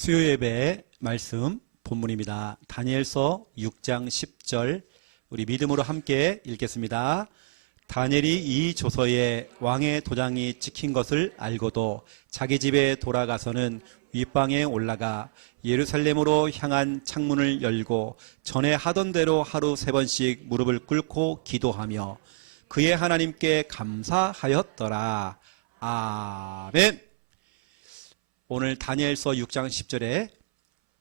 수요예배 말씀 본문입니다. 다니엘서 6장 10절 우리 믿음으로 함께 읽겠습니다. 다니엘이 이 조서에 왕의 도장이 찍힌 것을 알고도 자기 집에 돌아가서는 윗방에 올라가 예루살렘으로 향한 창문을 열고 전에 하던 대로 하루 3번씩 무릎을 꿇고 기도하며 그의 하나님께 감사하였더라. 아멘. 오늘 다니엘서 6장 10절에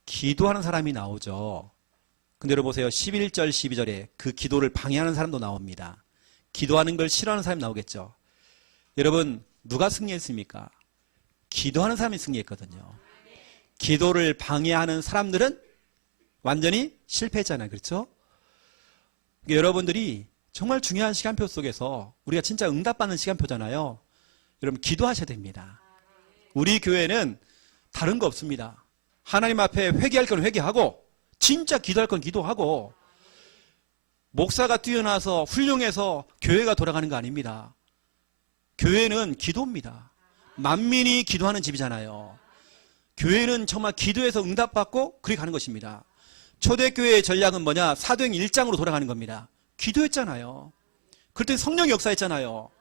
기도하는 사람이 나오죠. 근데 여러분 보세요. 11절 12절에 그 기도를 방해하는 사람도 나옵니다. 기도하는 걸 싫어하는 사람이 나오겠죠. 여러분 누가 승리했습니까? 기도하는 사람이 승리했거든요. 기도를 방해하는 사람들은 완전히 실패했잖아요. 그렇죠? 여러분들이 정말 중요한 시간표 속에서 우리가 진짜 응답받는 시간표잖아요. 여러분 기도하셔야 됩니다. 우리 교회는 다른 거 없습니다. 하나님 앞에 회개할 건 회개하고 진짜 기도할 건 기도하고 목사가 뛰어나서 훌륭해서 교회가 돌아가는 거 아닙니다. 교회는 기도입니다. 만민이 기도하는 집이잖아요. 교회는 정말 기도해서 응답받고 그렇게 가는 것입니다. 초대교회의 전략은 뭐냐? 사도행 1장으로 돌아가는 겁니다. 기도했잖아요. 그때 성령 역사했잖아요.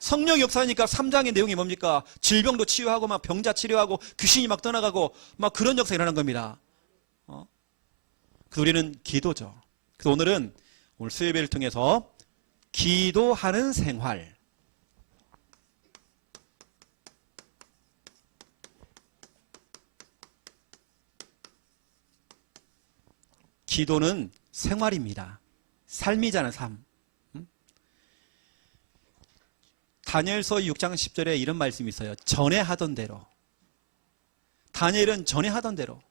성령 역사니까 3장의 내용이 뭡니까? 질병도 치유하고 막 병자 치료하고 귀신이 막 떠나가고 막 그런 역사가 일어나는 겁니다. 그래서 우리는 기도죠. 그래서 오늘 수요예배를 통해서 기도하는 생활, 기도는 생활입니다. 삶이잖아요. 삶. 다니엘서 6장 10절에 이런 말씀이 있어요. 전에 하던 대로. 다니엘은 전에 하던 대로.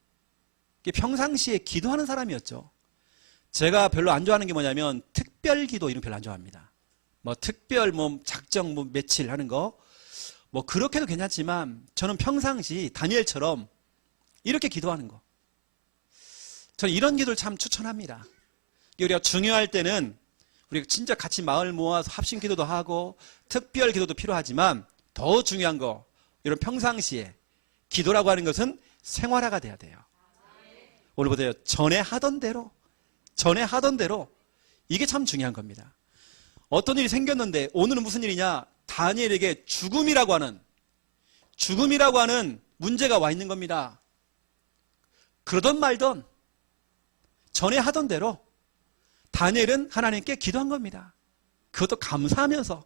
평상시에 기도하는 사람이었죠. 제가 별로 안 좋아하는 게 뭐냐면 특별 기도 이런 거 별로 안 좋아합니다. 특별 작정 며칠 하는 거 그렇게도 괜찮지만 저는 평상시 다니엘처럼 이렇게 기도하는 거. 저는 이런 기도를 참 추천합니다. 우리가 중요할 때는 우리가 진짜 같이 마을 모아서 합심 기도도 하고 특별 기도도 필요하지만 더 중요한 거 이런 평상시에 기도라고 하는 것은 생활화가 돼야 돼요. 오늘 보세요. 전에 하던 대로 이게 참 중요한 겁니다. 어떤 일이 생겼는데 오늘은 무슨 일이냐? 다니엘에게 죽음이라고 하는 문제가 와 있는 겁니다. 그러던 말던 전에 하던 대로 다니엘은 하나님께 기도한 겁니다. 그것도 감사하면서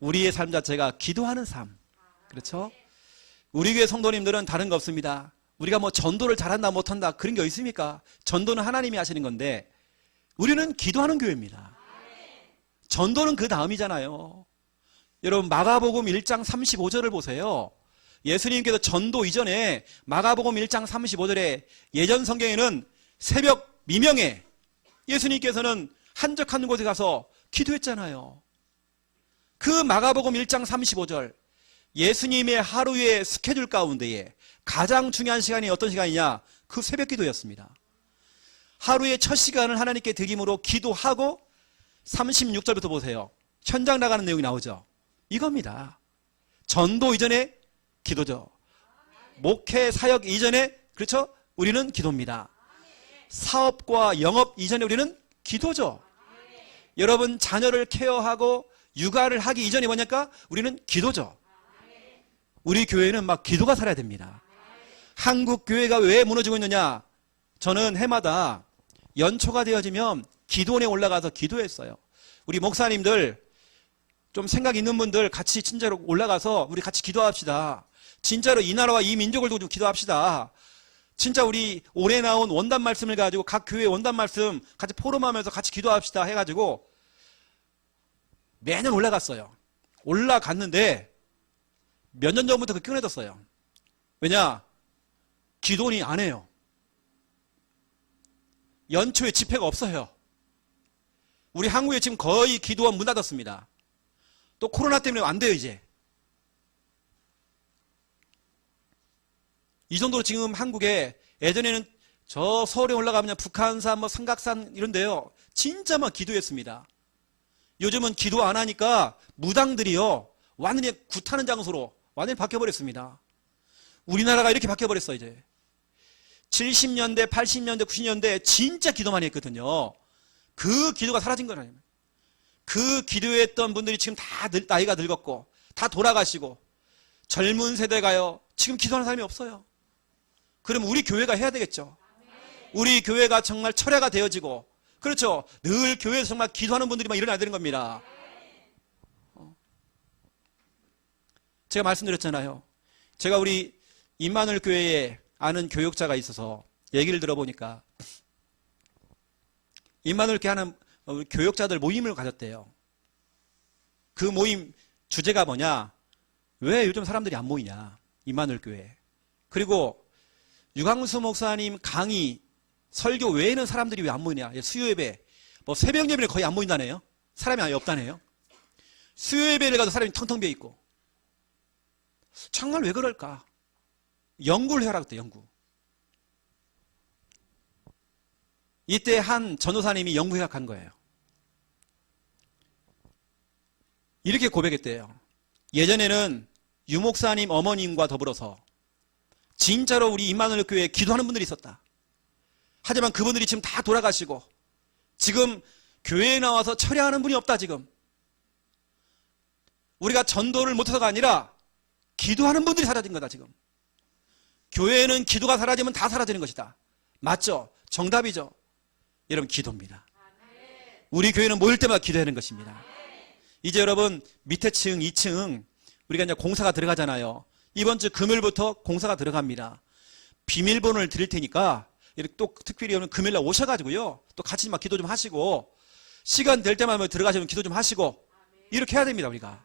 우리의 삶 자체가 기도하는 삶. 그렇죠? 우리 교회 성도님들은 다른 거 없습니다. 우리가 전도를 잘한다 못한다 그런 게 있습니까? 전도는 하나님이 하시는 건데 우리는 기도하는 교회입니다. 전도는 그 다음이잖아요. 여러분 마가복음 1장 35절을 보세요. 예수님께서 전도 이전에 마가복음 1장 35절에 예전 성경에는 새벽 미명에 예수님께서는 한적한 곳에 가서 기도했잖아요. 그 마가복음 1장 35절 예수님의 하루의 스케줄 가운데에 가장 중요한 시간이 어떤 시간이냐? 그 새벽 기도였습니다. 하루의 첫 시간을 하나님께 드림으로 기도하고 36절부터 보세요. 현장 나가는 내용이 나오죠. 이겁니다. 전도 이전에 기도죠. 목회 사역 이전에 그렇죠? 우리는 기도입니다. 사업과 영업 이전에 우리는 기도죠. 여러분 자녀를 케어하고 육아를 하기 이전에 뭐냐까? 우리는 기도죠. 우리 교회는 막 기도가 살아야 됩니다. 한국 교회가 왜 무너지고 있느냐? 저는 해마다 연초가 되어지면 기도원에 올라가서 기도했어요. 우리 목사님들 좀 생각 있는 분들 같이 진짜로 올라가서 우리 같이 기도합시다. 진짜로 이 나라와 이 민족을 두고 기도합시다. 진짜 우리 올해 나온 원단 말씀을 가지고 각 교회 원단 말씀 같이 포럼하면서 같이 기도합시다 해가지고 매년 올라갔어요. 올라갔는데 몇 년 전부터 그 끊어졌어요. 왜냐? 기도원이 안 해요. 연초에 집회가 없어요. 우리 한국에 지금 거의 기도원 문 닫았습니다. 또 코로나 때문에 안 돼요 이제. 이 정도로 지금 한국에 예전에는 저 서울에 올라가면 북한산 삼각산 이런데요. 진짜 막 기도했습니다. 요즘은 기도 안 하니까 무당들이요. 완전히 굿하는 장소로 완전히 바뀌어버렸습니다. 우리나라가 이렇게 바뀌어버렸어 이제. 70년대, 80년대, 90년대 진짜 기도 많이 했거든요. 그 기도가 사라진 거라니까. 그 기도했던 분들이 지금 다 나이가 늙었고 다 돌아가시고 젊은 세대가요 지금 기도하는 사람이 없어요. 그럼 우리 교회가 해야 되겠죠. 우리 교회가 정말 철회가 되어지고, 그렇죠, 늘 교회에서 정말 기도하는 분들이 막 일어나야 되는 겁니다. 제가 말씀드렸잖아요. 제가 우리 임마누엘 교회에 아는 교육자가 있어서 얘기를 들어보니까 임마누엘 교회 하는 교육자들 모임을 가졌대요. 그 모임 주제가 뭐냐? 왜 요즘 사람들이 안 모이냐? 임마누엘 교회. 그리고 유광수 목사님 강의, 설교 외에는 사람들이 왜 안 모이냐? 수요 예배, 뭐 새벽 예배를 거의 안 모인다네요. 사람이 아예 없다네요. 수요 예배를 가도 사람이 텅텅 비어 있고. 정말 왜 그럴까? 연구를 해라 그때 연구. 이때 한 전도사님이 연구해 간 거예요. 이렇게 고백했대요. 예전에는 유목사님 어머님과 더불어서 진짜로 우리 임마누엘 교회에 기도하는 분들이 있었다. 하지만 그분들이 지금 다 돌아가시고 지금 교회에 나와서 철회하는 분이 없다. 지금 우리가 전도를 못해서가 아니라 기도하는 분들이 사라진 거다. 지금 교회에는 기도가 사라지면 다 사라지는 것이다. 맞죠? 정답이죠. 여러분, 기도입니다. 우리 교회는 모일 때마다 기도해야 하는 것입니다. 이제 여러분 밑에 층 2층 우리가 이제 공사가 들어가잖아요. 이번 주 금요일부터 공사가 들어갑니다. 비밀번호를 드릴 테니까 이렇게 또 특별히 오늘 금요일날 오셔가지고요 또 같이 막 기도 좀 하시고, 시간 될 때마다 들어가시면 기도 좀 하시고, 이렇게 해야 됩니다. 우리가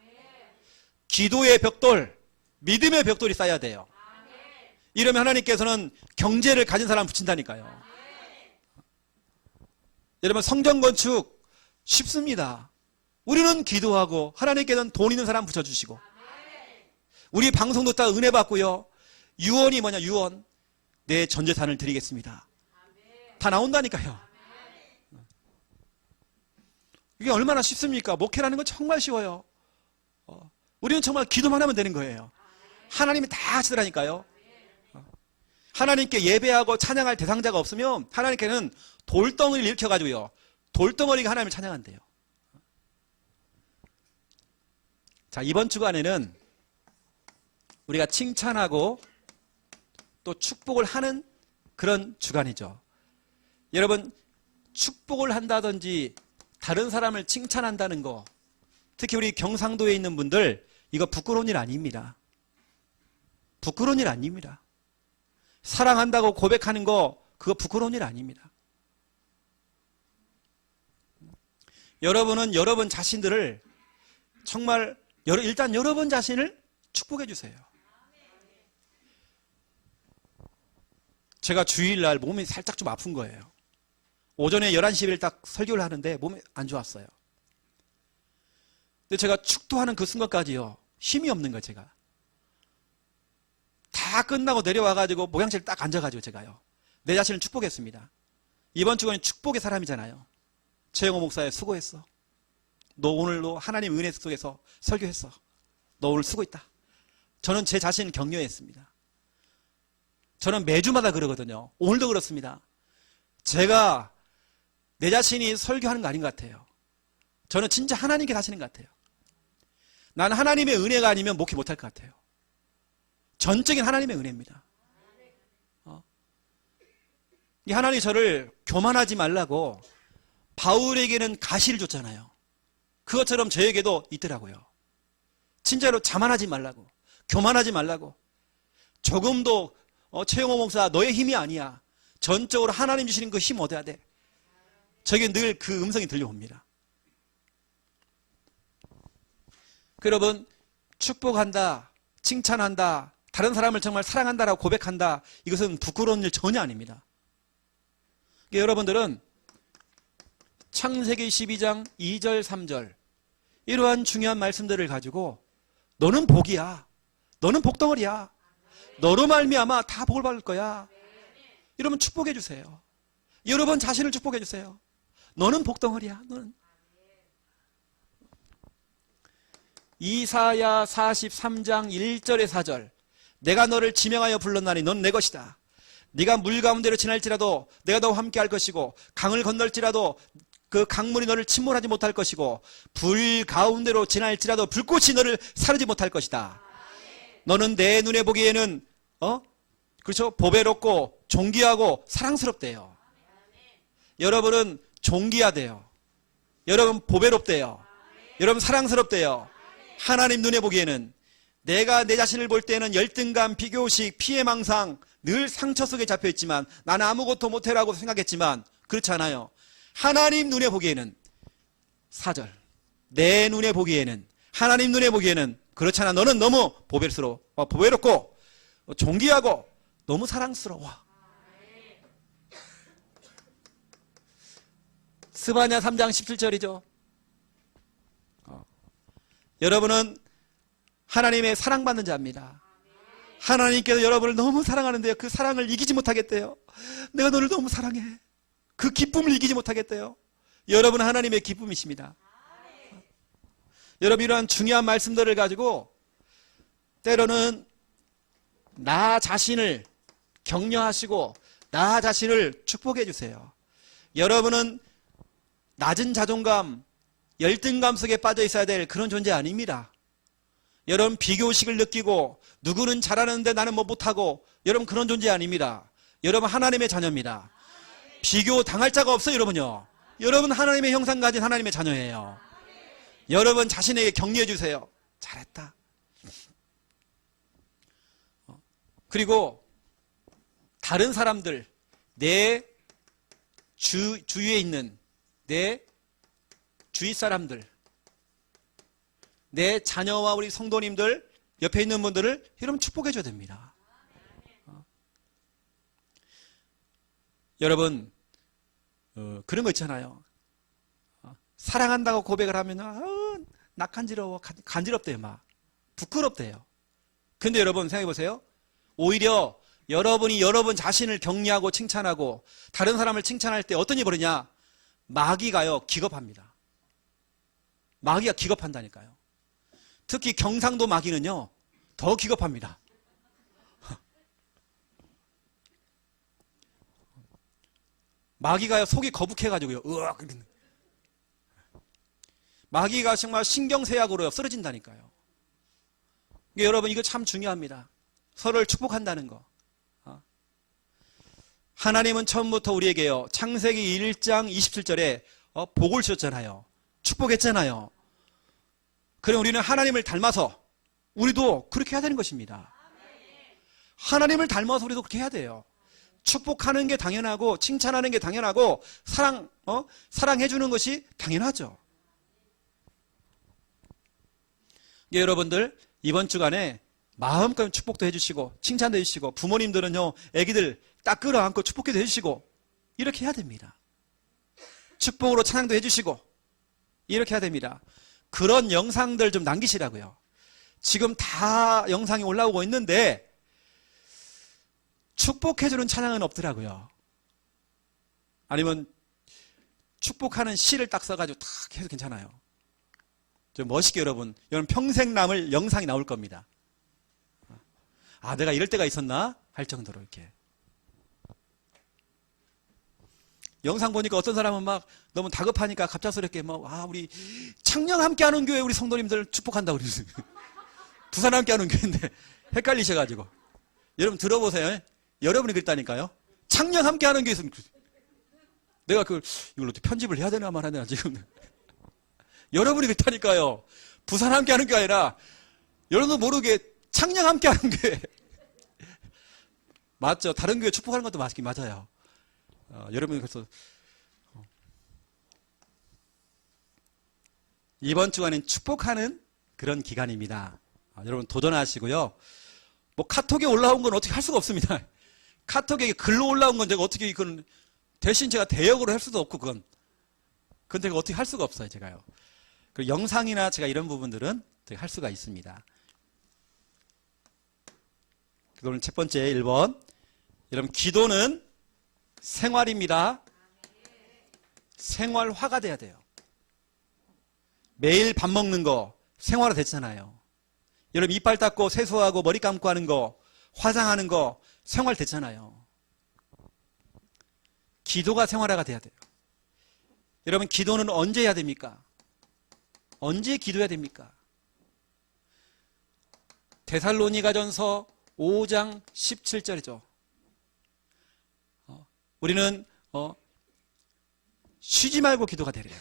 기도의 벽돌, 믿음의 벽돌이 쌓여야 돼요. 이러면 하나님께서는 경제를 가진 사람 붙인다니까요. 여러분, 성전 건축 쉽습니다. 우리는 기도하고 하나님께서는 돈 있는 사람 붙여주시고, 우리 방송도 다 은혜 받고요. 유언이 뭐냐? 유언. 내 전 재산을 드리겠습니다. 다 나온다니까요. 이게 얼마나 쉽습니까? 목회라는 건 정말 쉬워요. 우리는 정말 기도만 하면 되는 거예요. 하나님이 다 하시더라니까요. 하나님께 예배하고 찬양할 대상자가 없으면 하나님께는 돌덩이를 일으켜가지고요 돌덩어리가 하나님을 찬양한대요. 자, 이번 주간에는 우리가 칭찬하고 또 축복을 하는 그런 주간이죠. 여러분, 축복을 한다든지 다른 사람을 칭찬한다는 거, 특히 우리 경상도에 있는 분들 이거 부끄러운 일 아닙니다. 부끄러운 일 아닙니다. 사랑한다고 고백하는 거 그거 부끄러운 일 아닙니다. 여러분은 여러분 자신들을 정말 일단 여러분 자신을 축복해 주세요. 제가 주일날 몸이 살짝 좀 아픈 거예요. 오전에 11시 10일 딱 설교를 하는데 몸이 안 좋았어요. 근데 제가 축도하는 그 순간까지요 힘이 없는 거예요. 제가 다 끝나고 내려와가지고 모양실 딱 앉아가지고 제가요 내 자신을 축복했습니다. 이번 주간에 축복의 사람이잖아요. 최영호 목사야, 수고했어. 너 오늘도 하나님 은혜 속에서 설교했어. 너 오늘 수고했다. 저는 제 자신을 격려했습니다. 저는 매주마다 그러거든요. 오늘도 그렇습니다. 제가 내 자신이 설교하는 거 아닌 것 같아요. 저는 진짜 하나님께 하시는 것 같아요. 난 하나님의 은혜가 아니면 목회 못할 것 같아요. 전적인 하나님의 은혜입니다. 이 하나님이 저를 교만하지 말라고 바울에게는 가시를 줬잖아요. 그것처럼 저에게도 있더라고요. 진짜로 자만하지 말라고, 교만하지 말라고. 조금도 최영호 목사 너의 힘이 아니야. 전적으로 하나님 주시는 그 힘 얻어야 돼. 저에게 늘 그 음성이 들려옵니다. 여러분, 축복한다, 칭찬한다, 다른 사람을 정말 사랑한다라고 고백한다, 이것은 부끄러운 일 전혀 아닙니다. 여러분들은 창세기 12장 2절 3절 이러한 중요한 말씀들을 가지고 너는 복이야, 너는 복덩어리야, 너로 말미암아 다 복을 받을 거야, 이러면 축복해 주세요. 여러분 자신을 축복해 주세요. 너는 복덩어리야. 너는. 이사야 43장 1절에 4절 내가 너를 지명하여 불렀나니 넌 내 것이다. 네가 물 가운데로 지날지라도 내가 너와 함께 할 것이고 강을 건널지라도 그 강물이 너를 침몰하지 못할 것이고 불 가운데로 지날지라도 불꽃이 너를 사르지 못할 것이다. 너는 내 눈에 보기에는 그렇죠? 보배롭고 존귀하고 사랑스럽대요. 여러분은 존귀하대요. 여러분 보배롭대요. 여러분 사랑스럽대요. 하나님 눈에 보기에는 내가 내 자신을 볼 때는 열등감, 비교식, 피해망상, 늘 상처 속에 잡혀있지만 나는 아무것도 못해라고 생각했지만 그렇지 않아요. 하나님 눈에 보기에는 4절 내 눈에 보기에는 하나님 눈에 보기에는 그렇잖아. 너는 너무 보배롭고 존귀하고 너무 사랑스러워. 스바냐 3장 17절이죠. 여러분은 하나님의 사랑받는 자입니다. 하나님께서 여러분을 너무 사랑하는데요. 그 사랑을 이기지 못하겠대요. 내가 너를 너무 사랑해. 그 기쁨을 이기지 못하겠대요. 여러분은 하나님의 기쁨이십니다. 여러분 이러한 중요한 말씀들을 가지고 때로는 나 자신을 격려하시고 나 자신을 축복해 주세요. 여러분은 낮은 자존감, 열등감 속에 빠져 있어야 될 그런 존재 아닙니다. 여러분 비교의식을 느끼고 누구는 잘하는데 나는 뭐 못하고 여러분 그런 존재 아닙니다. 여러분 하나님의 자녀입니다. 비교 당할 자가 없어요. 여러분요. 여러분 하나님의 형상 가진 하나님의 자녀예요. 여러분 자신에게 격려해 주세요. 잘했다. 그리고 다른 사람들, 내 주위에 있는 내 주위 사람들, 내 자녀와 우리 성도님들, 옆에 있는 분들을 여러분 축복해 줘야 됩니다. 여러분 그런 거 있잖아요. 사랑한다고 고백을 하면 나 간지럽대요. 막 부끄럽대요. 근데 여러분 생각해 보세요. 오히려 여러분이 여러분 자신을 격려하고 칭찬하고 다른 사람을 칭찬할 때 어떤 일이 벌어지냐? 마귀가요 기겁합니다. 마귀가 기겁한다니까요. 특히 경상도 마귀는요 더 기겁합니다. 마귀가요 속이 거북해가지고요 으악 마귀가 정말 신경쇠약으로요 쓰러진다니까요. 여러분 이거 참 중요합니다. 서로를 축복한다는 거. 하나님은 처음부터 우리에게요 창세기 1장 27절에 복을 주셨잖아요. 축복했잖아요. 그럼 우리는 하나님을 닮아서 우리도 그렇게 해야 되는 것입니다. 하나님을 닮아서 우리도 그렇게 해야 돼요. 축복하는 게 당연하고 칭찬하는 게 당연하고 사랑해 주는 것이 당연하죠. 여러분들 이번 주간에 마음껏 축복도 해주시고 칭찬도 해주시고 부모님들은요 애기들 딱 끌어안고 축복도 해주시고 이렇게 해야 됩니다. 축복으로 찬양도 해주시고 이렇게 해야 됩니다. 그런 영상들 좀 남기시라고요. 지금 다 영상이 올라오고 있는데 축복해주는 찬양은 없더라고요. 아니면 축복하는 시를 딱 써가지고 딱 해도 괜찮아요. 좀 멋있게 여러분 평생 남을 영상이 나올 겁니다. 내가 이럴 때가 있었나? 할 정도로 이렇게. 영상 보니까 어떤 사람은 막 너무 다급하니까 갑작스럽게 우리 창녕 함께하는 교회 우리 성도님들 축복한다고 그러세요. 부산 함께하는 교회인데 헷갈리셔가지고. 여러분 들어보세요. 여러분이 그랬다니까요. 창녕 함께하는 교회에서 내가 이걸 어떻게 편집을 해야 되나 말하냐 지금. 여러분이 그랬다니까요. 부산 함께하는 게 아니라 여러분도 모르게 창녕 함께하는 교회. 맞죠? 다른 교회 축복하는 것도 맞긴 맞아요. 여러분이 그래서 이번 주간은 축복하는 그런 기간입니다. 여러분 도전하시고요. 카톡에 올라온 건 어떻게 할 수가 없습니다. 카톡에 글로 올라온 건 제가 어떻게 이건 대신 제가 대역으로 할 수도 없고 그건 제가 어떻게 할 수가 없어요. 제가요. 그리고 영상이나 제가 이런 부분들은 제가 할 수가 있습니다. 오늘 첫 번째 1번. 여러분 기도는 생활입니다. 생활화가 돼야 돼요. 매일 밥 먹는 거 생활화 됐잖아요. 여러분 이빨 닦고 세수하고 머리 감고 하는 거 화장하는 거 생활됐잖아요. 기도가 생활화가 돼야 돼요. 여러분, 기도는 언제 해야 됩니까? 언제 기도해야 됩니까? 데살로니가전서 5장 17절이죠. 우리는 쉬지 말고 기도가 되래요.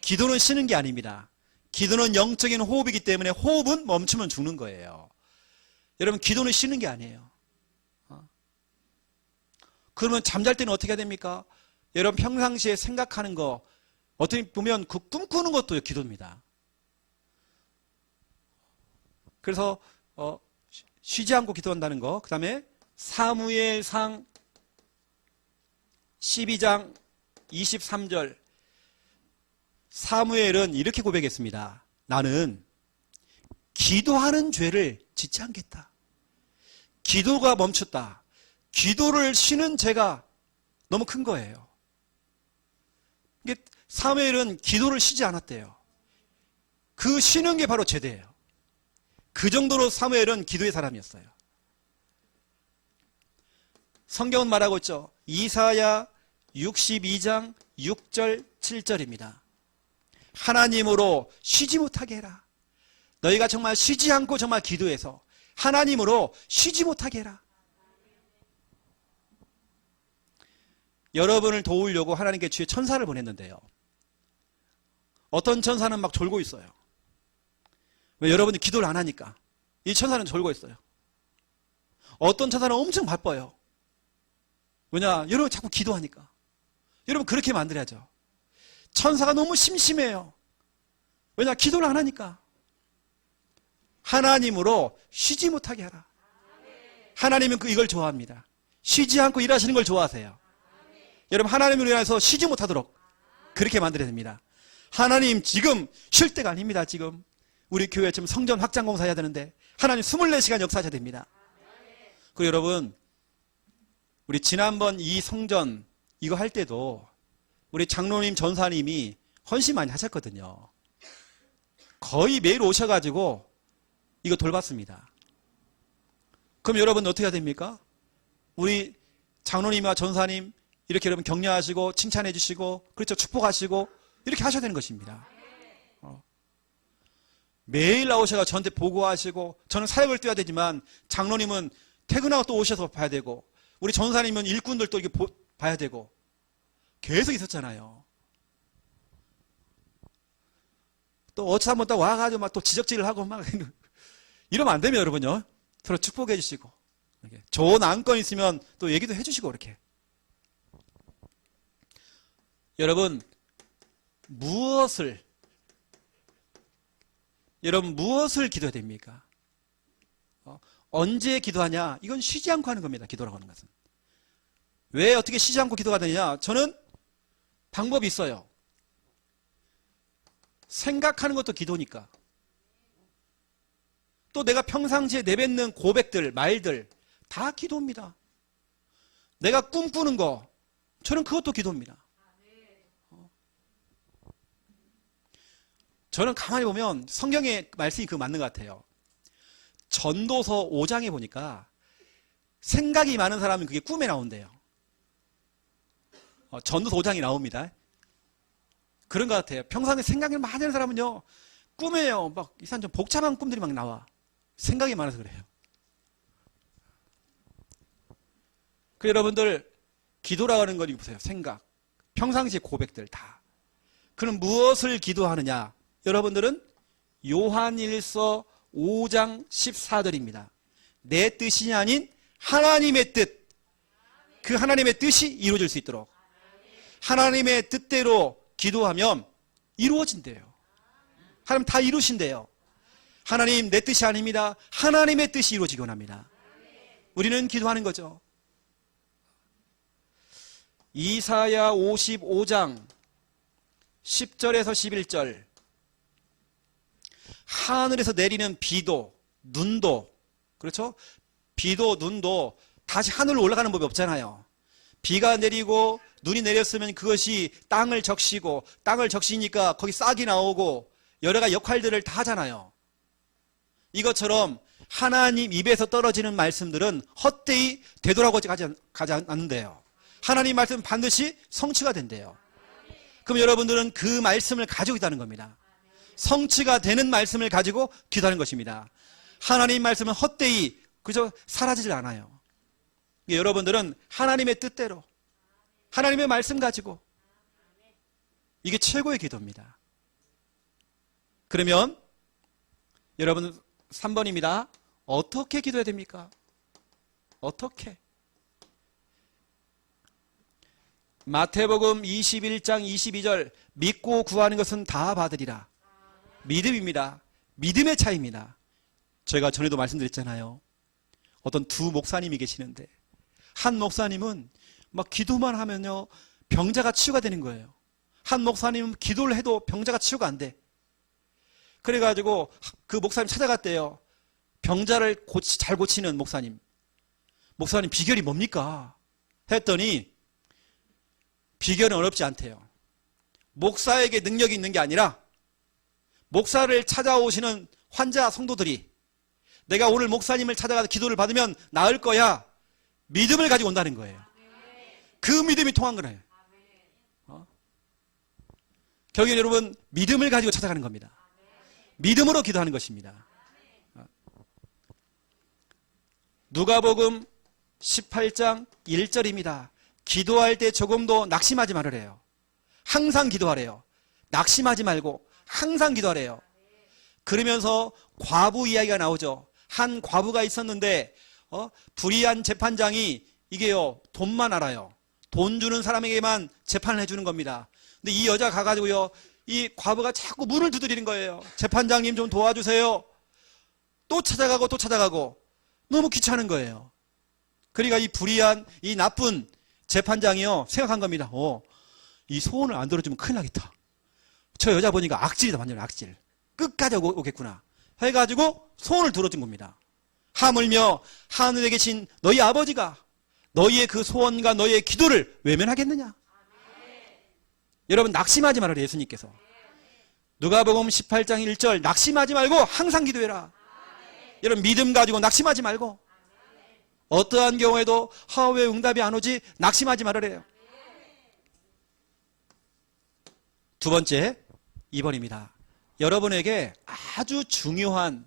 기도는 쉬는 게 아닙니다. 기도는 영적인 호흡이기 때문에 호흡은 멈추면 죽는 거예요. 여러분, 기도는 쉬는 게 아니에요. 그러면 잠잘 때는 어떻게 해야 됩니까? 여러분, 평상시에 생각하는 거, 어떻게 보면 그 꿈꾸는 것도 기도입니다. 그래서 쉬지 않고 기도한다는 거. 그 다음에 사무엘상 12장 23절. 사무엘은 이렇게 고백했습니다. 나는 기도하는 죄를 짓지 않겠다. 기도가 멈췄다. 기도를 쉬는 죄가 너무 큰 거예요. 이게 사무엘은 기도를 쉬지 않았대요. 그 쉬는 게 바로 죄대예요. 그 정도로 사무엘은 기도의 사람이었어요. 성경은 말하고 있죠. 이사야 62장 6절 7절입니다. 하나님으로 쉬지 못하게 해라. 너희가 정말 쉬지 않고 정말 기도해서 하나님으로 쉬지 못하게 해라. 여러분을 도우려고 하나님께 주의 천사를 보냈는데요. 어떤 천사는 막 졸고 있어요. 왜? 여러분이 기도를 안 하니까. 이 천사는 졸고 있어요. 어떤 천사는 엄청 바빠요. 왜냐? 여러분 자꾸 기도하니까. 여러분 그렇게 만들어야죠. 천사가 너무 심심해요. 왜냐? 기도를 안 하니까. 하나님으로 쉬지 못하게 하라. 하나님은 이걸 좋아합니다. 쉬지 않고 일하시는 걸 좋아하세요. 여러분, 하나님을 위해서 쉬지 못하도록 그렇게 만들어야 됩니다. 하나님 지금 쉴 때가 아닙니다. 지금 우리 교회 지금 성전 확장 공사해야 되는데 하나님 24시간 역사하셔야 됩니다. 그리고 여러분, 우리 지난번 이 성전 이거 할 때도 우리 장로님 전사님이 헌신 많이 하셨거든요. 거의 매일 오셔가지고 이거 돌봤습니다. 그럼 여러분 어떻게 해야 됩니까? 우리 장로님과 전사님 이렇게 여러분 격려하시고 칭찬해 주시고 그렇죠, 축복하시고 이렇게 하셔야 되는 것입니다. 매일 나오셔서 저한테 보고하시고, 저는 사역을 뛰어야 되지만 장로님은 퇴근하고 또 오셔서 봐야 되고, 우리 전사님은 일꾼들 또 이렇게 봐야 되고 계속 있었잖아요. 또 어찌 한번 또 와가지고 막 또 지적질을 하고 막 이러면 안 되면 여러분요, 서로 축복해 주시고 이렇게 좋은 안건 있으면 또 얘기도 해주시고 이렇게. 여러분 무엇을 기도해야 됩니까? 언제 기도하냐? 이건 쉬지 않고 하는 겁니다. 기도라고 하는 것은. 왜 어떻게 쉬지 않고 기도가 되느냐? 저는 방법이 있어요. 생각하는 것도 기도니까. 또 내가 평상시에 내뱉는 고백들, 말들 다 기도입니다. 내가 꿈꾸는 거, 저는 그것도 기도입니다. 저는 가만히 보면 성경의 말씀이 그거 맞는 것 같아요. 전도서 5장에 보니까 생각이 많은 사람은 그게 꿈에 나온대요. 전도서 5장이 나옵니다. 그런 것 같아요. 평상시에 생각이 많이 하는 사람은요, 꿈에요 막 이상 좀 복잡한 꿈들이 막 나와. 생각이 많아서 그래요. 그 여러분들 기도라고 하는 거 이거 보세요. 생각, 평상시 고백들 다. 그럼 무엇을 기도하느냐? 여러분들은 요한일서 5장 14절입니다. 내 뜻이 아닌 하나님의 뜻, 그 하나님의 뜻이 이루어질 수 있도록 하나님의 뜻대로 기도하면 이루어진대요. 하나님 다 이루신대요. 하나님 내 뜻이 아닙니다. 하나님의 뜻이 이루어지기 원합니다. 우리는 기도하는 거죠. 이사야 55장 10절에서 11절. 하늘에서 내리는 비도, 눈도, 그렇죠? 비도, 눈도 다시 하늘로 올라가는 법이 없잖아요. 비가 내리고 눈이 내렸으면 그것이 땅을 적시고, 땅을 적시니까 거기 싹이 나오고 여러 가지 역할들을 다 하잖아요. 이것처럼 하나님 입에서 떨어지는 말씀들은 헛되이 되돌아오지 가지 않는데요. 하나님 말씀은 반드시 성취가 된대요. 그럼 여러분들은 그 말씀을 가지고 있다는 겁니다. 성취가 되는 말씀을 가지고 기도하는 것입니다. 하나님 말씀은 헛되이 그저 사라지질 않아요. 여러분들은 하나님의 뜻대로 하나님의 말씀 가지고, 이게 최고의 기도입니다. 그러면 여러분 3번입니다. 어떻게 기도해야 됩니까? 어떻게? 마태복음 21장 22절 믿고 구하는 것은 다 받으리라. 믿음입니다. 믿음의 차이입니다. 제가 전에도 말씀드렸잖아요. 어떤 두 목사님이 계시는데 한 목사님은 막 기도만 하면요 병자가 치유가 되는 거예요. 한 목사님은 기도를 해도 병자가 치유가 안 돼. 그래가지고 그 목사님 찾아갔대요. 병자를 잘 고치는 목사님. 목사님 비결이 뭡니까? 했더니 비결은 어렵지 않대요. 목사에게 능력이 있는 게 아니라 목사를 찾아오시는 환자 성도들이 내가 오늘 목사님을 찾아가서 기도를 받으면 나을 거야, 믿음을 가지고 온다는 거예요. 그 믿음이 통한 거예요. 결국엔 여러분 믿음을 가지고 찾아가는 겁니다. 믿음으로 기도하는 것입니다. 누가복음 18장 1절입니다. 기도할 때 조금도 낙심하지 말으래요. 항상 기도하래요. 낙심하지 말고 항상 기도하래요. 그러면서 과부 이야기가 나오죠. 한 과부가 있었는데 불의한 재판장이 이게요 돈만 알아요. 돈 주는 사람에게만 재판을 해주는 겁니다. 근데 이 여자 가가지고요 이 과부가 자꾸 문을 두드리는 거예요. 재판장님 좀 도와주세요. 또 찾아가고 또 찾아가고 너무 귀찮은 거예요. 그러니까 이 불의한 이 나쁜 재판장이요 생각한 겁니다. 이 소원을 안 들어주면 큰일 나겠다. 저 여자 보니까 악질이다. 완전 악질. 끝까지 오겠구나 해가지고 소원을 들어준 겁니다. 하물며 하늘에 계신 너희 아버지가 너희의 그 소원과 너희의 기도를 외면하겠느냐. 여러분 낙심하지 말아라. 예수님께서 누가복음 18장 1절 낙심하지 말고 항상 기도해라. 여러분 믿음 가지고 낙심하지 말고 어떠한 경우에도 왜 응답이 안 오지 낙심하지 말으래요. 두 번째 2번입니다. 여러분에게 아주 중요한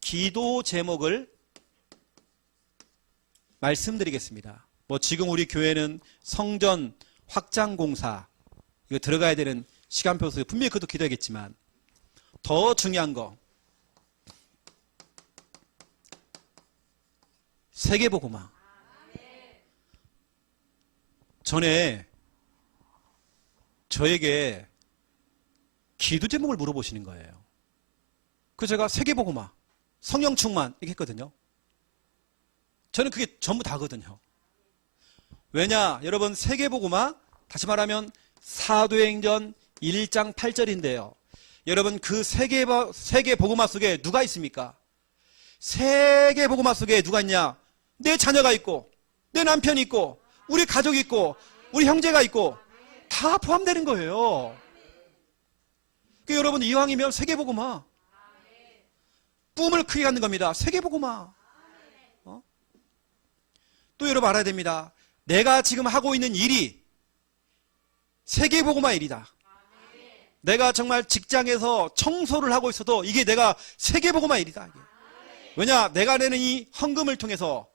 기도 제목을 말씀드리겠습니다. 지금 우리 교회는 성전 확장 공사 이거 들어가야 되는 시간표 속에 분명히 그것도 기도하겠지만 더 중요한 거 세계복음화. 전에 저에게 기도 제목을 물어보시는 거예요. 그래서 제가 세계복음화, 성령 충만 이렇게 했거든요. 저는 그게 전부 다거든요. 왜냐? 여러분 세계복음화 다시 말하면 사도행전 1장 8절인데요. 여러분 그 세계복음화 속에 누가 있습니까? 세계복음화 속에 누가 있냐? 내 자녀가 있고 내 남편이 있고 우리 가족이 있고 우리 형제가 있고 다 포함되는 거예요. 여러분 이왕이면 세계복음화 뿜을 크게 갖는 겁니다. 세계복음화. 또 여러분 알아야 됩니다. 내가 지금 하고 있는 일이 세계복음화 일이다. 내가 정말 직장에서 청소를 하고 있어도 이게 내가 세계복음화 일이다. 왜냐? 내가 내는 이 헌금을 통해서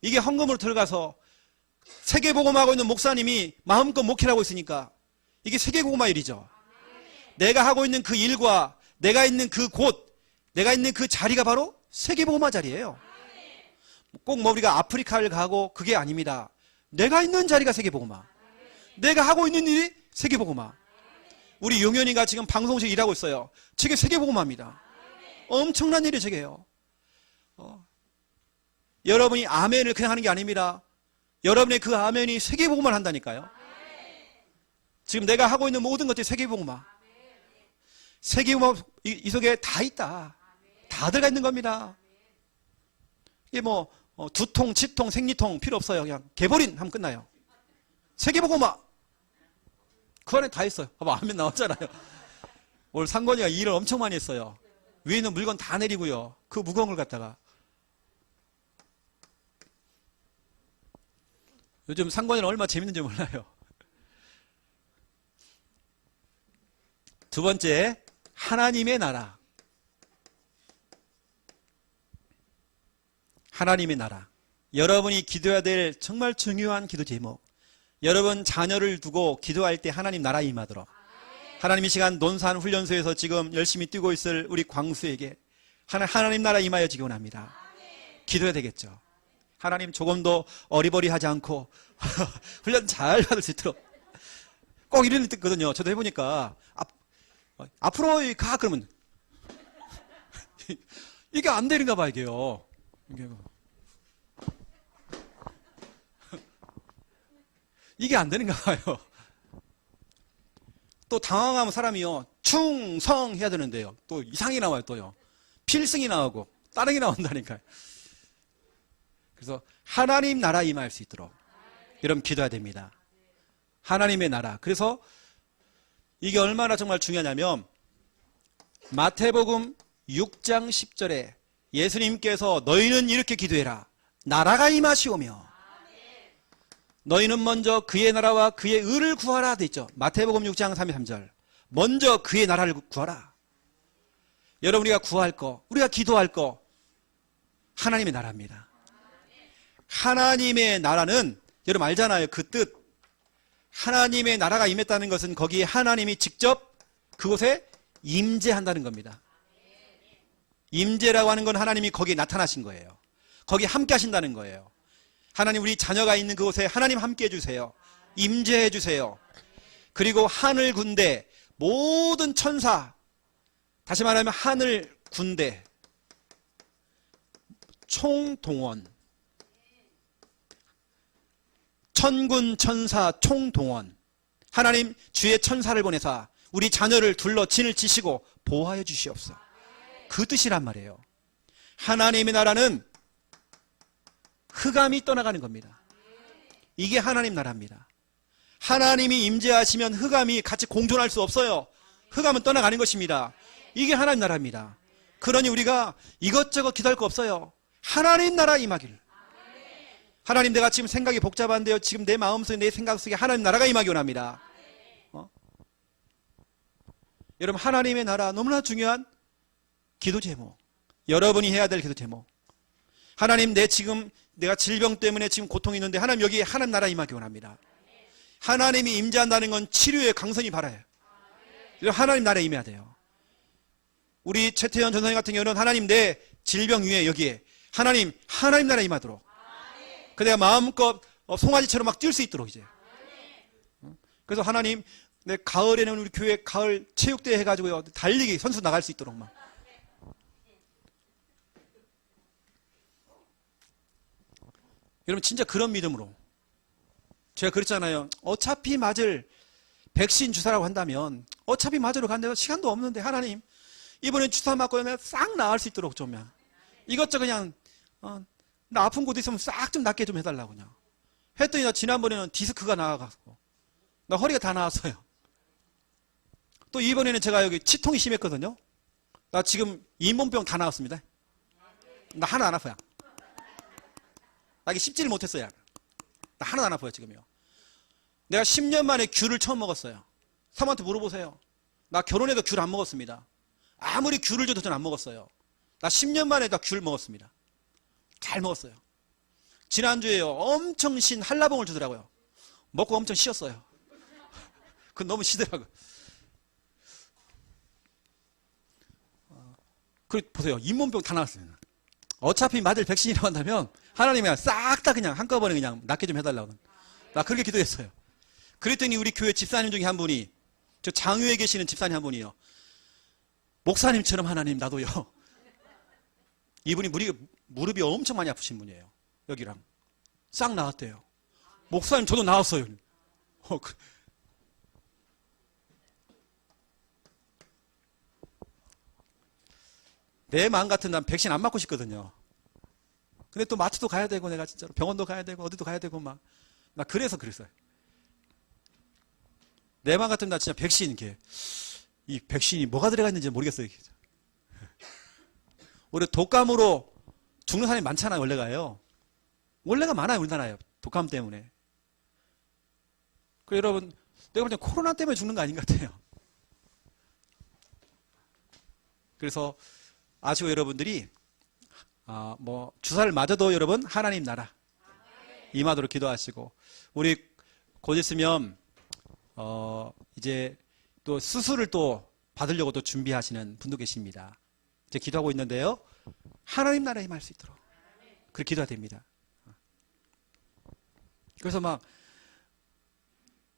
이게 헌금으로 들어가서 세계복음하고 있는 목사님이 마음껏 목회를 하고 있으니까 이게 세계복음화 일이죠. 내가 하고 있는 그 일과 내가 있는 그 곳, 내가 있는 그 자리가 바로 세계복음화 자리예요. 꼭 우리가 아프리카를 가고 그게 아닙니다. 내가 있는 자리가 세계복음화. 내가 하고 있는 일이 세계복음화. 우리 용현이가 지금 방송국에 일하고 있어요. 저게 세계복음화입니다. 엄청난 일이 저게요. 여러분이 아멘을 그냥 하는 게 아닙니다. 여러분의 그 아멘이 세계복음화를 한다니까요. 지금 내가 하고 있는 모든 것들이 세계복음화. 세계복음화 이 속에 다 있다. 다 들어가 있는 겁니다. 이게 두통, 치통, 생리통 필요 없어요. 그냥 개보린 하면 끝나요. 세계복음화. 그 안에 다 있어요. 봐봐, 아멘 나왔잖아요. 오늘 상권이가 일을 엄청 많이 했어요. 위에 있는 물건 다 내리고요. 그 무거운 걸 갖다가. 요즘 상관이 얼마나 재밌는지 몰라요. 두 번째, 하나님의 나라. 하나님의 나라. 여러분이 기도해야 될 정말 중요한 기도 제목. 여러분 자녀를 두고 기도할 때 하나님 나라 임하도록. 하나님 이 시간 논산 훈련소에서 지금 열심히 뛰고 있을 우리 광수에게 하나님 나라 임하여지기 원합니다. 기도해야 되겠죠. 하나님 조금도 어리버리하지 않고 훈련 잘 받을 수 있도록. 꼭 이런 일 있거든요. 저도 해보니까 앞으로 가 그러면 이게 안 되는가 봐 이게요. 이게 안 되는가 봐요. 또 당황하면 사람이요 충성해야 되는데요 또 이상이 나와요. 또요 필승이 나오고 다른 게 나온다니까요. 그래서 하나님 나라 임할 수 있도록 여러분 기도해야 됩니다. 하나님의 나라. 그래서 이게 얼마나 정말 중요하냐면 마태복음 6장 10절에 예수님께서 너희는 이렇게 기도해라. 나라가 임하시오며 너희는 먼저 그의 나라와 그의 의를 구하라 돼 있죠. 마태복음 6장 33절. 먼저 그의 나라를 구하라. 여러분 우리가 구할 거, 우리가 기도할 거 하나님의 나라입니다. 하나님의 나라는 여러분 알잖아요. 그 뜻. 하나님의 나라가 임했다는 것은 거기에 하나님이 직접 그곳에 임재한다는 겁니다. 임재라고 하는 건 하나님이 거기에 나타나신 거예요. 거기에 함께 하신다는 거예요. 하나님 우리 자녀가 있는 그곳에 하나님 함께 해주세요. 임재해 주세요. 그리고 하늘 군대 모든 천사 다시 말하면 하늘 군대 총동원 천군 천사 총동원 하나님 주의 천사를 보내사 우리 자녀를 둘러 진을 치시고 보호하여 주시옵소서. 그 뜻이란 말이에요. 하나님의 나라는 흑암이 떠나가는 겁니다. 이게 하나님 나라입니다. 하나님이 임재하시면 흑암이 같이 공존할 수 없어요. 흑암은 떠나가는 것입니다. 이게 하나님 나라입니다. 그러니 우리가 이것저것 기도할 거 없어요. 하나님 나라 임하기를. 하나님 내가 지금 생각이 복잡한데요. 지금 내 마음속에 내 생각 속에 하나님 나라가 임하기 원합니다. 여러분 하나님의 나라 너무나 중요한 기도 제목. 여러분이 해야 될 기도 제목. 하나님 내가 질병 때문에 지금 고통이 있는데 하나님 여기에 하나님 나라 임하기 원합니다. 하나님이 임재한다는 건 치료의 강선이 바라요. 하나님 나라에 임해야 돼요. 우리 최태현 전사님 같은 경우는 하나님 내 질병 위에 여기에 하나님 나라에 임하도록. 그 내가 마음껏 송아지처럼 막 뛸 수 있도록 이제. 그래서 하나님 내 가을에는 우리 교회 가을 체육대회 해가지고요 달리기 선수 나갈 수 있도록 막. 여러분 진짜 그런 믿음으로 제가 그랬잖아요. 어차피 맞을 백신 주사라고 한다면 어차피 맞으러 간다고 시간도 없는데 하나님 이번에 주사 맞고 싹 나을 수 있도록 좀 이것저것 그냥 나 아픈 곳 있으면 싹 좀 낫게 좀 해달라고 그냥 했더니 나 지난번에는 디스크가 나와가지고 나 허리가 다 나왔어요. 또 이번에는 제가 여기 치통이 심했거든요. 나 지금 잇몸병 다 나왔습니다. 나 하나 안 아파요. 나 이게 씹지를 못했어요. 나 하나도 안 아파요 지금요. 내가 10년 만에 귤을 처음 먹었어요. 사모한테 물어보세요. 나 결혼해도 귤 안 먹었습니다. 아무리 귤을 줘도 전 안 먹었어요. 나 10년 만에 다 귤 먹었습니다. 잘 먹었어요. 지난주에요 엄청 신 한라봉을 주더라고요. 먹고 엄청 쉬었어요. 그건 너무 시더라고요. 그리고 보세요. 잇몸병 다 나왔습니다. 어차피 맞을 백신이라고 한다면 하나님이 싹 다 그냥 한꺼번에 그냥 낫게 좀 해달라고. 나 그렇게 기도했어요. 그랬더니 우리 교회 집사님 중에 한 분이 저 장유에 계시는 집사님 한 분이요. 목사님처럼 하나님 나도요. 이분이 무릎이 엄청 많이 아프신 분이에요. 여기랑 싹 나았대요. 목사님 저도 나왔어요. 내 마음 같은 난 백신 안 맞고 싶거든요. 근데 또 마트도 가야 되고 내가 진짜로 병원도 가야 되고 어디도 가야 되고 막 나 그래서 그랬어요. 내 마음 같은 난 진짜 백신 이 백신이 뭐가 들어가 있는지 모르겠어요. 우리 독감으로 죽는 사람이 많잖아요. 원래가요. 원래가 많아요. 우리나라에 독감 때문에. 그래서 여러분, 내가 볼 때 코로나 때문에 죽는 거 아닌 것 같아요. 그래서 아시고 여러분들이 뭐 주사를 맞아도 여러분 하나님 나라 임하도록 기도하시고, 우리 곧 있으면 이제 또 수술을 또 받으려고 또 준비하시는 분도 계십니다. 이제 기도하고 있는데요. 하나님 나라에 임할 수 있도록 그렇게 기도가 됩니다. 그래서 막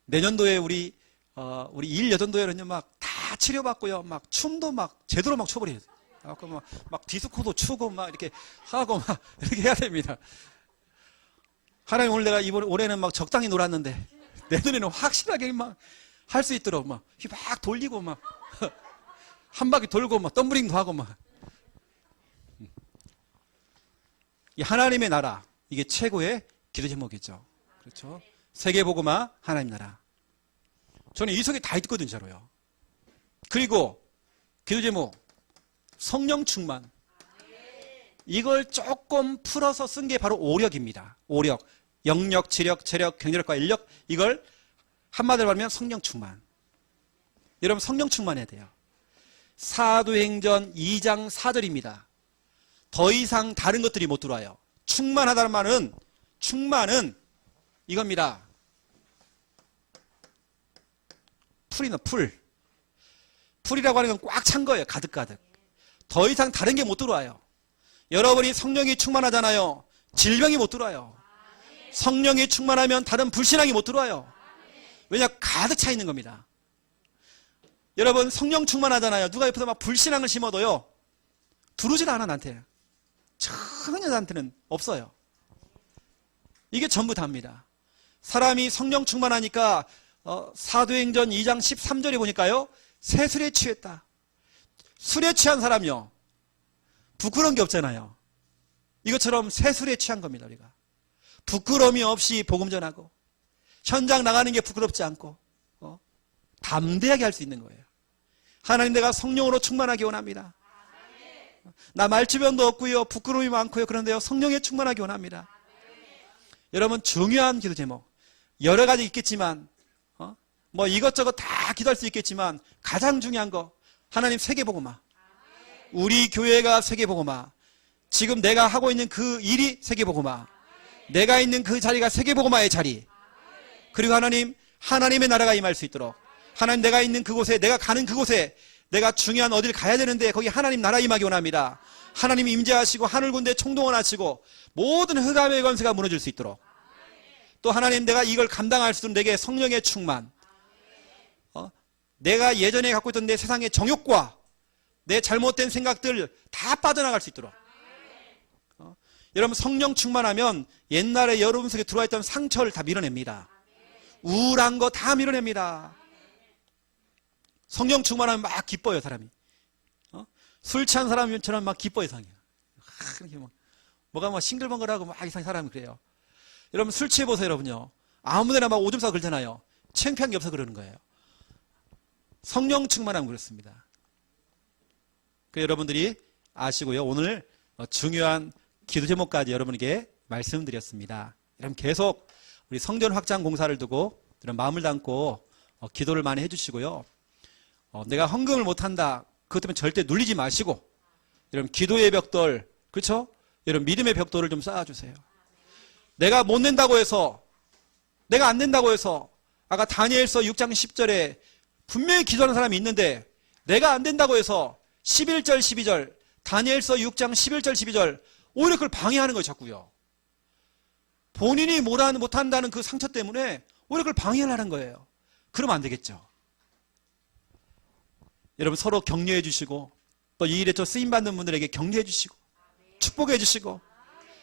내년도에 우리 21년도에는요 막 다 치료받고요, 막 춤도 막 제대로 막 춰버려야 돼요. 막 디스코도 추고 막 이렇게 하고 막 이렇게 해야 됩니다. 하나님, 오늘 내가 올해는 막 적당히 놀았는데 내년에는 확실하게 막 할 수 있도록 막 돌리고 막 한 바퀴 돌고 막 덤블링도 하고 막. 이 하나님의 나라, 이게 최고의 기도 제목이죠. 그렇죠? 세계복음화 하나님 나라. 저는 이 속에 다 있거든요, 저로요. 그리고 기도 제목 성령 충만. 이걸 조금 풀어서 쓴 게 바로 오력입니다. 오력. 영력, 지력, 체력, 경제력과 인력. 이걸 한마디로 말하면 성령 충만. 여러분 성령 충만해야 돼요. 사도행전 2장 4절입니다. 더 이상 다른 것들이 못 들어와요. 충만하다는 말은, 충만은 이겁니다. 풀이는 풀이라고 하는 건 꽉 찬 거예요. 가득가득. 더 이상 다른 게 못 들어와요. 여러분이 성령이 충만하잖아요. 질병이 못 들어와요. 성령이 충만하면 다른 불신앙이 못 들어와요. 왜냐? 가득 차 있는 겁니다. 여러분 성령 충만하잖아요. 누가 옆에서 막 불신앙을 심어도요 들어오질 않아. 나한테 전혀 나한테는 없어요. 이게 전부 다입니다. 사람이 성령 충만하니까 사도행전 2장 13절에 보니까요 새술에 취했다. 술에 취한 사람이요 부끄러운 게 없잖아요. 이것처럼 새술에 취한 겁니다. 우리가 부끄러움이 없이 복음 전하고 현장 나가는 게 부끄럽지 않고 담대하게 할 수 있는 거예요. 하나님, 내가 성령으로 충만하기 원합니다. 나 말주변도 없고요 부끄러움이 많고요 그런데요 성령에 충만하기 원합니다. 여러분 중요한 기도 제목 여러 가지 있겠지만 뭐 이것저것 다 기도할 수 있겠지만 가장 중요한 거 하나님 세계복음화. 우리 교회가 세계복음화. 지금 내가 하고 있는 그 일이 세계복음화. 내가 있는 그 자리가 세계복음화의 자리. 그리고 하나님, 하나님의 나라가 임할 수 있도록 하나님, 내가 있는 그곳에, 내가 가는 그곳에, 내가 중요한 어딜 가야 되는데 거기 하나님 나라 임하기 원합니다. 하나님 임재하시고 하늘 군대 총동원하시고 모든 흑암의 권세가 무너질 수 있도록. 또 하나님, 내가 이걸 감당할 수 있도록 내게 성령의 충만. 내가 예전에 갖고 있던 내 세상의 정욕과 내 잘못된 생각들 다 빠져나갈 수 있도록. 여러분 성령 충만하면 옛날에 여러분 속에 들어와 있던 상처를 다 밀어냅니다. 우울한 거 다 밀어냅니다. 성령 충만하면 막 기뻐요, 사람이. 술 취한 사람처럼 막 기뻐요, 상이. 이렇게 뭐가 막 싱글벙글하고 막 이상한 사람이 그래요. 여러분 술 취해보세요, 여러분요. 아무데나 막 오줌 싸고 그러잖아요. 창피한 게 없어서 그러는 거예요. 성령 충만하면 그렇습니다. 그 여러분들이 아시고요. 오늘 중요한 기도 제목까지 여러분에게 말씀드렸습니다. 여러분 계속 우리 성전 확장 공사를 두고 이런 마음을 담고 기도를 많이 해주시고요. 내가 헌금을 못한다. 그것 때문에 절대 눌리지 마시고 여러분 기도의 벽돌, 그렇죠? 여러분 믿음의 벽돌을 좀 쌓아주세요. 내가 못 낸다고 해서, 내가 안 된다고 해서, 아까 다니엘서 6장 10절에 분명히 기도하는 사람이 있는데 내가 안 된다고 해서 11절 12절 다니엘서 6장 11절 12절 오히려 그걸 방해하는 거예요. 자꾸요. 본인이 못한다는 그 상처 때문에 오히려 그걸 방해하는 거예요. 그러면 안 되겠죠. 여러분 서로 격려해 주시고 또 이 일에 또 쓰임받는 분들에게 격려해 주시고 축복해 주시고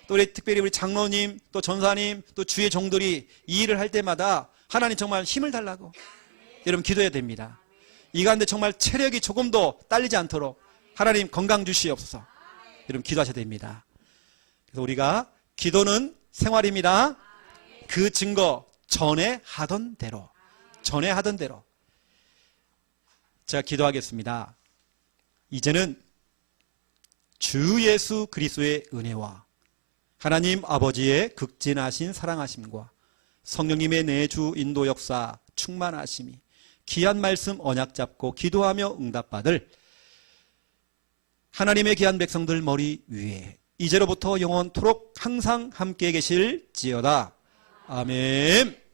또 우리 특별히 우리 장로님 또 전사님 또 주의 종들이 이 일을 할 때마다 하나님 정말 힘을 달라고 여러분 기도해야 됩니다. 이 가운데 정말 체력이 조금도 딸리지 않도록 하나님 건강 주시옵소서. 여러분 기도하셔야 됩니다. 그래서 우리가 기도는 생활입니다. 그 증거 전에 하던 대로 제가 기도하겠습니다. 이제는 주 예수 그리스도의 은혜와 하나님 아버지의 극진하신 사랑하심과 성령님의 내주 인도 역사 충만하심이 귀한 말씀 언약 잡고 기도하며 응답받을 하나님의 귀한 백성들 머리 위에 이제로부터 영원토록 항상 함께 계실지어다. 아멘.